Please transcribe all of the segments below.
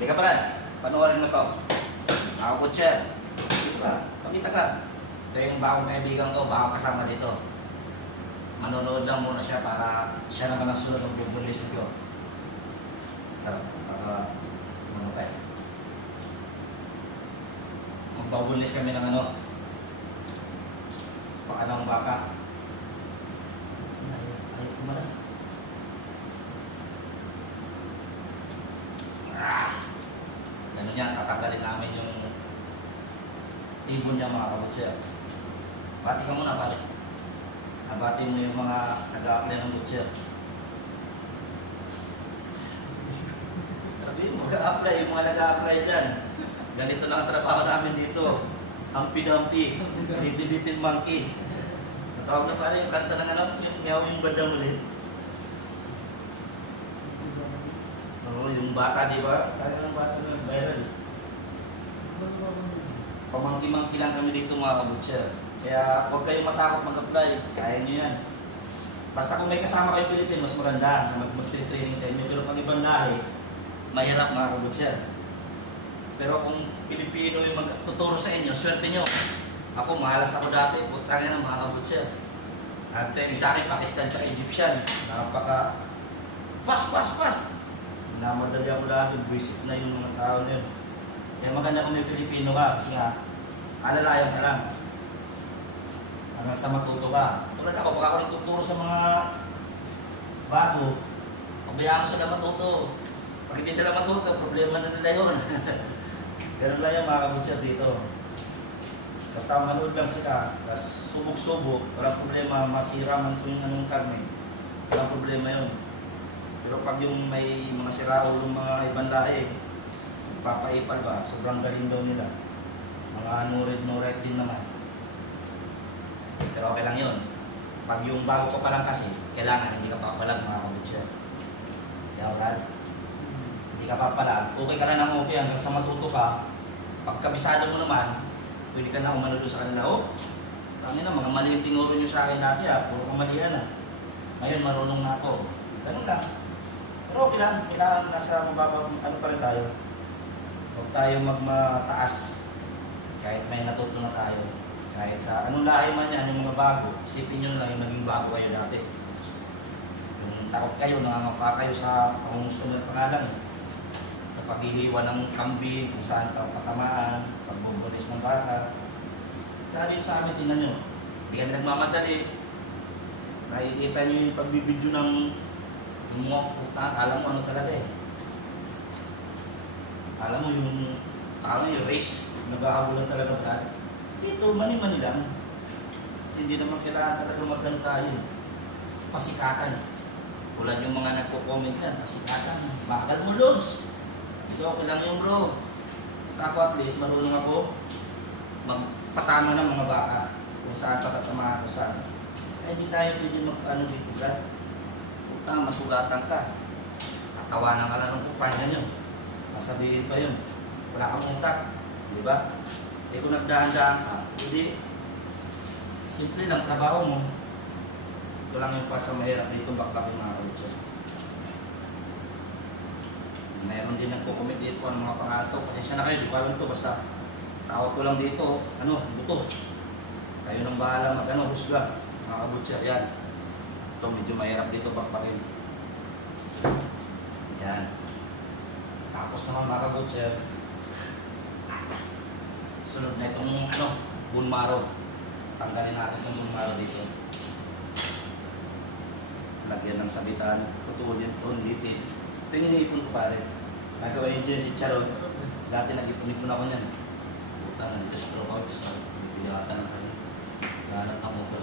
Halika pa rin. Panoorin mo to. Mga butcher. Dito ka. Pakita ka. Ito yung bagong kaibigan ko. Baka kasama dito. Manonood lang muna siya para siya naman ang sunod ng bubulis nito. Tara, para ano kayo. Magbabulis kami ng ano. Baka ng baka. Ay, ay, kumalas. Ah! Ganun yan, tatanggalin namin yung ibon niya mga kabutser. Bati ka muna pare. Nabati mo yung mga nag-a-apply ng butcher. Sabihin mo, nag-a-apply, yung mga nag-a-apply dyan. Ganito lang ang trabaho namin dito. Hampi-dampi, little-little monkey. Natawag na pare yung kanta ng alam, yung meow yung bandang ulit. Oo, yung bata, di ba? Tayo ng bata na viral. Pamangki-mangki lang kami dito mga kabutser. Kaya huwag kayong matakot mag-apply. Kaya nyo yan. Basta kung may kasama kayo Pilipino, mas maganda na mag training sa inyo. Pero pag ibang lahi, mahirap mga kabutser. Pero kung Pilipino yung magtuturo sa inyo, swerte nyo. Ako, mahalas ako dati, putang na mga kabutser. At training sa akin, Pakistan sa Egyptian. Napaka fast, fast, fast. Namadali ako lagi, buwisit na yung mga tao na yun. Kaya maganda kung may Pilipino ka, kasi nga, alalayan ka lang. Hanggang sa matuto ka. Tulad ako, pag ako nagtuturo sa mga bago, pabayaan mo sila matuto. Pag hindi sila matuto, problema na nila yun. Ganun lang yan mga kabutser dito. Basta manood lang sila, tapos subok-subok, walang problema, masira man kung yung anong karne. Walang problema yun. Pero pag yung may mga sira o yung mga ibang lahi, papaipal ba, sobrang galing daw nila. Mga nurid-nurid din naman. Pero okay lang yun. Pag yung bago ka pa lang kasi, kailangan hindi ka papalag mga kabutser. Kaya wala. Hindi ka papalag. Okay ka na ng okay hanggang sa matuto ka. Pag kabisado mo naman, pwede ka na umano doon sa kanila. Oh, tangin na, mga mali yung tinuro nyo sa akin dati ah. Puro kamalian ah. Ngayon marunong na ako. Ganun lang. Pero okay lang. Kailangan nasa mababa, ano pa rin tayo. Huwag tayo magmataas. Kahit may natuto na tayo. Kahit sa anong lahi man yan, yung mga bago, isipin nyo lang yung naging bago kayo dati. Yung takot kayo, nangangapa kayo sa pangungusto ng pangalan. Eh. Sa paghihiwa ng kambing, kung saan ka patamaan, pagbubulis ng bata. Tsaka din sa amin, tingnan nyo, hindi kami nagmamadali. Nakikita nyo yung pagbibidyo ng yung mga puta, alam mo ano talaga eh. Alam mo yung tao yung race, naghahabulan talaga brad. Dito, mani-mani lang. Kasi hindi naman kailangan talaga magkano tayo eh. Pasikatan eh. Tulad yung mga nagko-comment yan, pasikatan. Bakal mo, Lods. Ito, okay lang yung bro. Basta ako at least, marunong ako magpatama ng mga baka. Kung saan patatamaan, kung saan. Kaya hindi tayo pwede mag-ano dito, Brad. Puta, masugatan ka. Tatawanan ka lang ng kumpanya nyo. Masabihin pa yun. Wala kang utak. Di ba? Eh kung nagdahan-dahan ka, hindi. Simple lang, trabaho mo. Ito lang yung pa sa mahirap dito, bakbak yung mga kalutsa. Mayroon din nagko-comment dito kung mga pangalan to. Pasensya na kayo, di ko alam to. Basta tawag ko lang dito, ano, buto. Kayo nang bahala mag ano, husga. Mga kabutser, yan. Ito, medyo mahirap dito bakbakin. Yan. Tapos naman mga kabutser, sunod na itong ano, bone marrow. Tanggalin natin itong bone marrow dito. Lagyan ng sabitan, tutuon yung tunditin. Ito yung iniipon ko pare. Nagawa yun dyan si Charot. Dati nag-ipon-ipon ako niyan. Puta, nandito sa tropa ko. Tapos pinakata ng kanya. Lahat ng motor.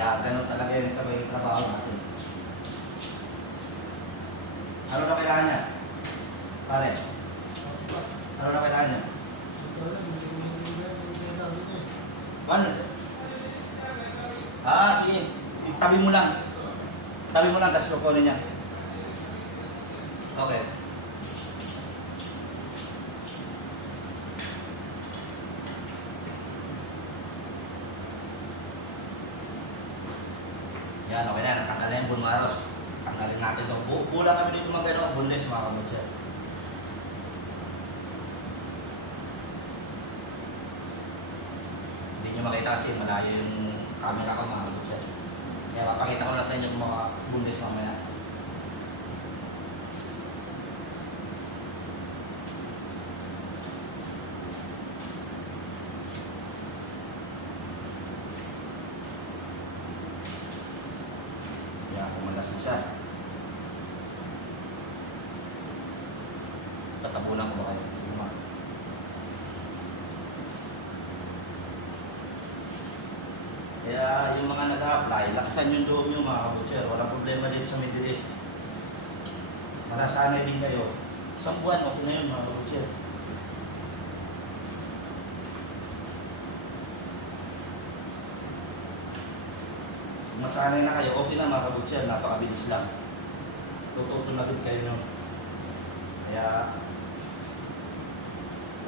Kaya ganun talaga yung trabaho, yung trabaho natin. Ano na kailangan niya? Pare, ano na kailangan niya? Ano? Ah, sige. Tabi mo lang. Tabi mo lang, tapos kukunin niya. Okay. Yan, okay na. Natanggal na yung bunmaros. Tanggalin natin ito. Bu bulang kami dito mag ano, bunles mga kamutya. Hindi nyo makita kasi malayo yung camera ko mga kamutya. Kaya papakita ko na sa inyo yung mga bunles mamaya. Kaya kumalas na siya. Tatabunan ko ba kayo? Kaya yung mga nag-apply, lakasan yung loob nyo mga kabutcher. Walang problema dito sa Middle East. Malasanay din kayo. Isang buwan, okay na yun mga kabutcher. Masanay na kayo, okay na mga kabutcher. Napakabilis lang. Tututo na agad kayo nun. Kaya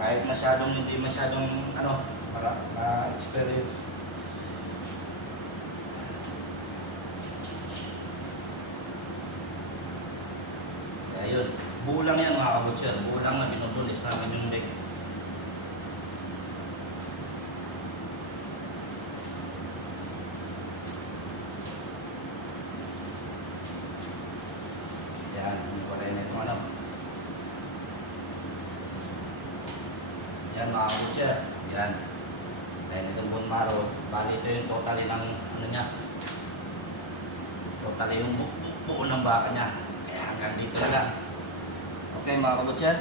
kahit masyadong hindi masyadong ano, para na-experience. Kaya yun, buo lang yan mga kabutcher. Buo lang na binubulis namin yung deck. Yan, yung pala na itong ano. Yan mga kabutcher. Yan. Dahil itong bone marrow, bali ito yung totally ng ano niya. Totally yung bu buo ng baka niya. Kaya hanggang dito na lang. Okay mga kabutcher.